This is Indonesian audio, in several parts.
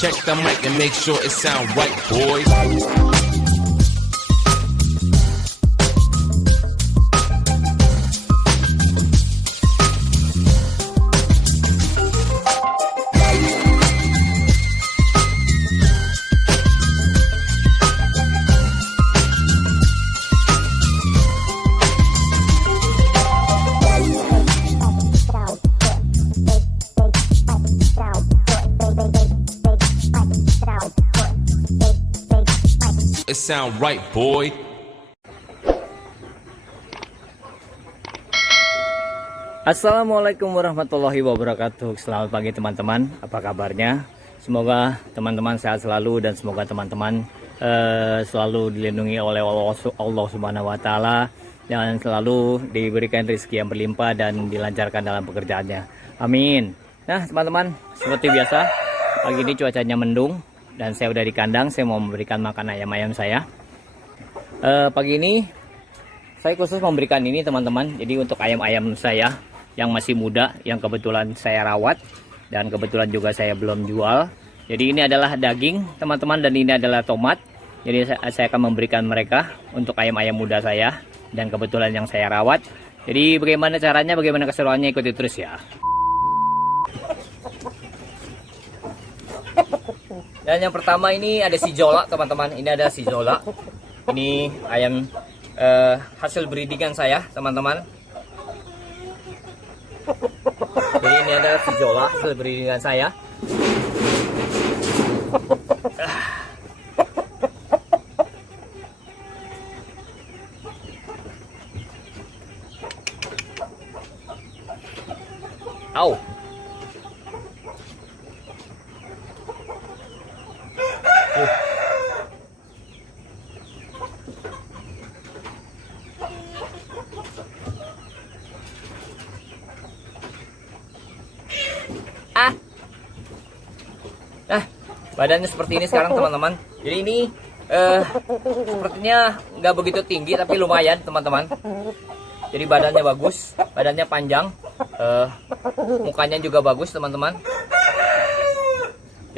Check the mic and make sure it sound right, boys. It sound right, boy. Assalamualaikum warahmatullahi wabarakatuh. Selamat pagi teman-teman. Apa kabarnya? Semoga teman-teman sehat selalu dan semoga teman-teman selalu dilindungi oleh Allah Subhanahu wa taala dan selalu diberikan rezeki yang berlimpah dan dilancarkan dalam pekerjaannya. Amin. Nah, teman-teman, seperti biasa, pagi ini cuacanya mendung dan saya udah di kandang. Saya mau memberikan makan ayam-ayam saya. Pagi ini saya khusus memberikan ini teman-teman. Jadi untuk ayam-ayam saya yang masih muda, yang kebetulan saya rawat dan kebetulan juga saya belum jual. Jadi ini adalah daging teman-teman dan ini adalah tomat. Jadi saya akan memberikan mereka untuk ayam-ayam muda saya dan kebetulan yang saya rawat. Jadi bagaimana caranya, bagaimana keseruannya, ikuti terus ya. Dan yang pertama ini ada si Jola teman-teman. Ini ada si Jola. Ini ayam hasil breedingan saya teman-teman. Jadi ini ada si Jola hasil breedingan saya. Au. Nah, badannya seperti ini sekarang teman-teman. Jadi ini sepertinya nggak begitu tinggi tapi lumayan teman-teman. Jadi badannya bagus, badannya panjang, mukanya juga bagus teman-teman.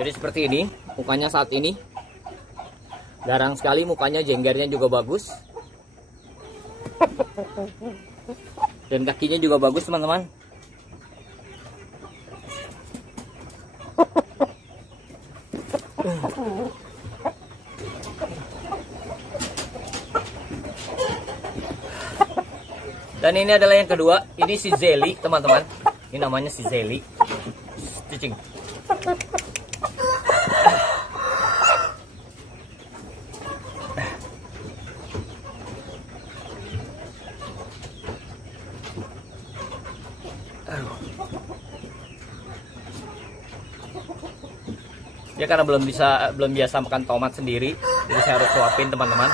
Jadi seperti ini mukanya saat ini, garang sekali mukanya, jenggernya juga bagus, dan kakinya juga bagus teman-teman. Dan ini adalah yang kedua, ini si Zeli teman-teman. Ini namanya si Zeli. Cicing. Dia karena belum biasa makan tomat sendiri, jadi saya harus suapin teman-teman.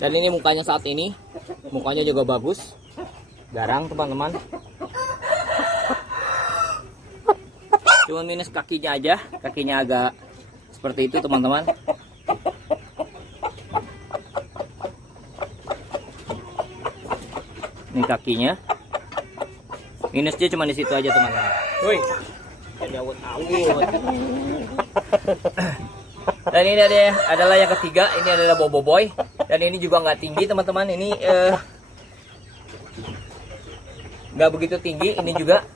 Dan ini mukanya saat ini, mukanya juga bagus, garang teman-teman. Cuma minus kakinya aja, kakinya agak seperti itu teman-teman. Ini kakinya, minusnya cuma di situ aja teman-teman. Woi, jadi awut-awut. Dan ini adalah yang ketiga, ini adalah Bobo Boy. Dan ini juga nggak tinggi teman-teman, ini nggak begitu tinggi ini juga,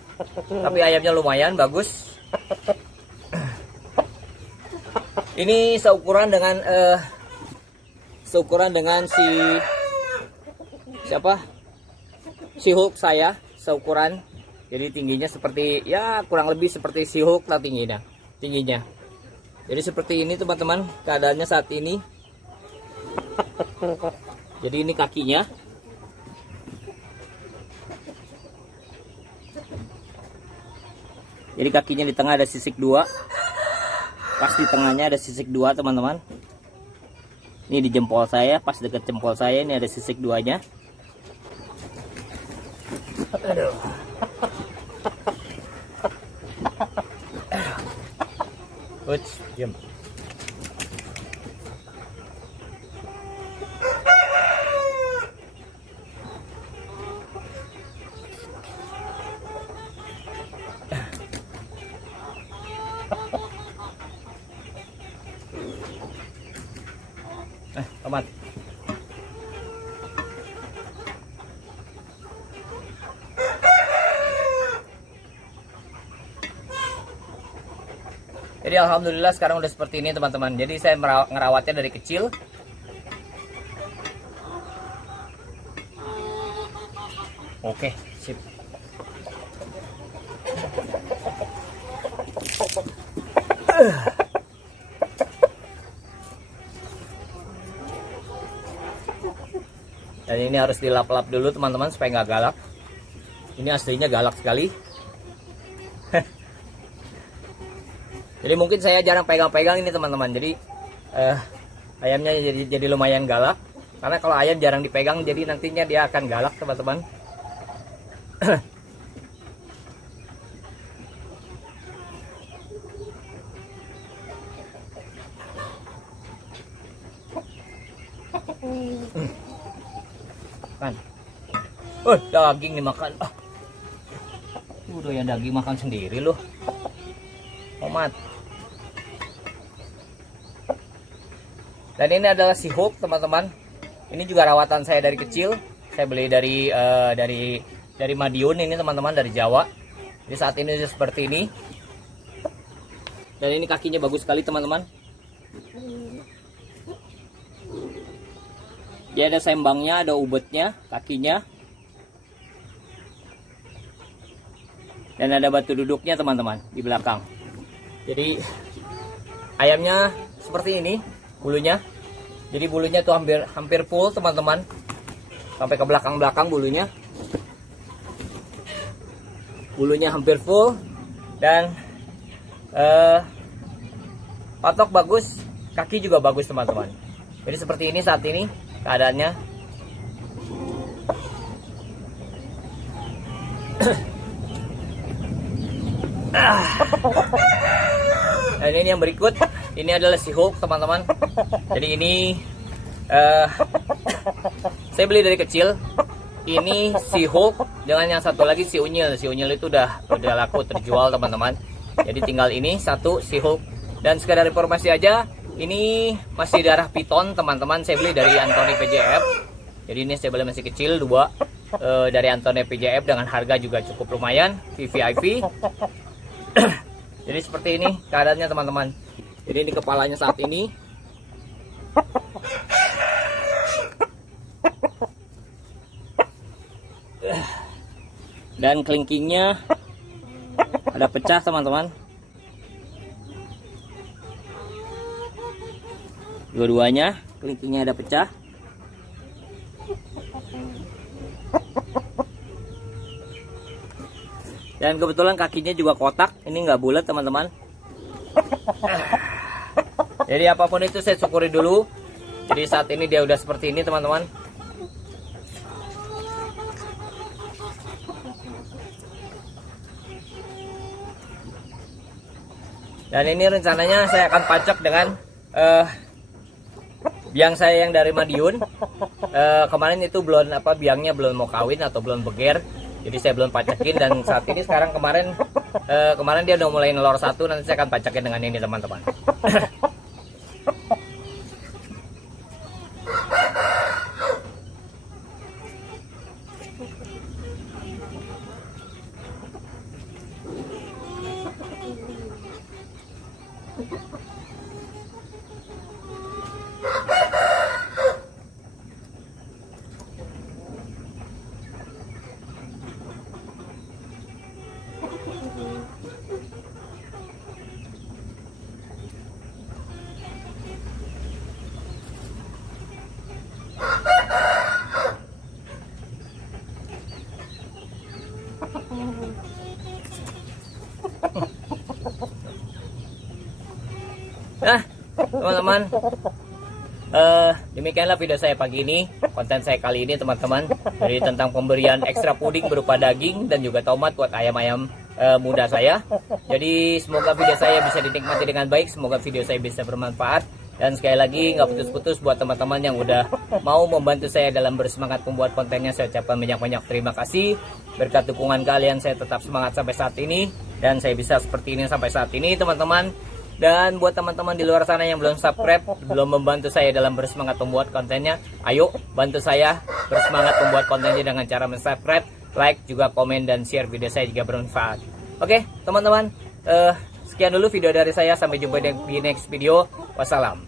tapi ayamnya lumayan bagus. Ini seukuran dengan si Hulk saya, seukuran. Jadi tingginya seperti, ya kurang lebih seperti si Hulk lah tingginya. Jadi seperti ini teman-teman keadaannya saat ini. Jadi ini kakinya. Jadi kakinya di tengah ada sisik 2. Pas di tengahnya ada sisik 2, teman-teman. Ini di jempol saya, pas dekat jempol saya ini ada sisik 2-nya. Aduh. Uts, diam. Tomat. Jadi alhamdulillah sekarang udah seperti ini, teman-teman. Jadi saya ngerawatnya dari kecil. Oke, sip. Dan ini harus dilap-lap dulu, teman-teman, supaya nggak galak. Ini aslinya galak sekali. Jadi mungkin saya jarang pegang-pegang ini, teman-teman. Jadi ayamnya jadi lumayan galak. Karena kalau ayam jarang dipegang, jadi nantinya dia akan galak, teman-teman. Kan. Daging dimakan. Udah yang daging makan sendiri loh. Tomat. Dan ini adalah si Hulk, teman-teman. Ini juga rawatan saya dari kecil. Saya beli dari Madiun ini, teman-teman, dari Jawa. Jadi saat ini seperti ini. Dan ini kakinya bagus sekali, teman-teman. Dia ada sembangnya, ada ubetnya, kakinya. Dan ada batu duduknya, teman-teman, di belakang. Jadi ayamnya seperti ini bulunya. Jadi bulunya tuh hampir full, teman-teman. Sampai ke belakang-belakang bulunya. Bulunya hampir full. Dan patok bagus, kaki juga bagus, teman-teman. Jadi seperti ini saat ini keadaannya. Dan ini yang berikut, ini adalah si Hulk, teman-teman. Jadi ini saya beli dari kecil. Ini si Hulk dengan yang satu lagi si Unyil. Si Unyil itu udah laku terjual, teman-teman. Jadi tinggal ini satu si Hulk. Dan sekedar informasi aja, ini masih darah piton, teman-teman. Saya beli dari Anthony PJF. Jadi ini saya beli masih kecil, 2 dari Anthony PJF dengan harga juga cukup lumayan, VVIP. Jadi seperti ini keadaannya, teman-teman. Jadi ini kepalanya saat ini. Dan kelingkingnya ada pecah, teman-teman. Dua-duanya kelingkingnya ada pecah. Dan kebetulan kakinya juga kotak. Ini nggak bulat, teman-teman. Jadi apapun itu saya syukuri dulu. Jadi saat ini dia udah seperti ini, teman-teman. Dan ini rencananya saya akan pacak dengan biang saya yang dari Madiun. Kemarin itu belum biangnya belum mau kawin atau belum beger. Jadi saya belum pacakin, dan saat ini kemarin dia udah mulai nelor 1. Nanti saya akan pacakin dengan ini, teman-teman. Nah, teman-teman, demikianlah video saya pagi ini. Konten saya kali ini teman-teman, jadi tentang pemberian ekstra puding berupa daging dan juga tomat buat ayam-ayam muda saya. Jadi semoga video saya bisa dinikmati dengan baik, semoga video saya bisa bermanfaat. Dan sekali lagi nggak putus-putus buat teman-teman yang udah mau membantu saya dalam bersemangat membuat kontennya, saya ucapkan banyak-banyak terima kasih. Berkat dukungan kalian saya tetap semangat sampai saat ini, dan saya bisa seperti ini sampai saat ini teman-teman. Dan buat teman-teman di luar sana yang belum subscribe, belum membantu saya dalam bersemangat membuat kontennya, ayo bantu saya bersemangat membuat kontennya dengan cara subscribe, like, juga komen dan share video saya jika bermanfaat. Oke teman-teman, sekian dulu video dari saya, sampai jumpa di next video. Wassalam.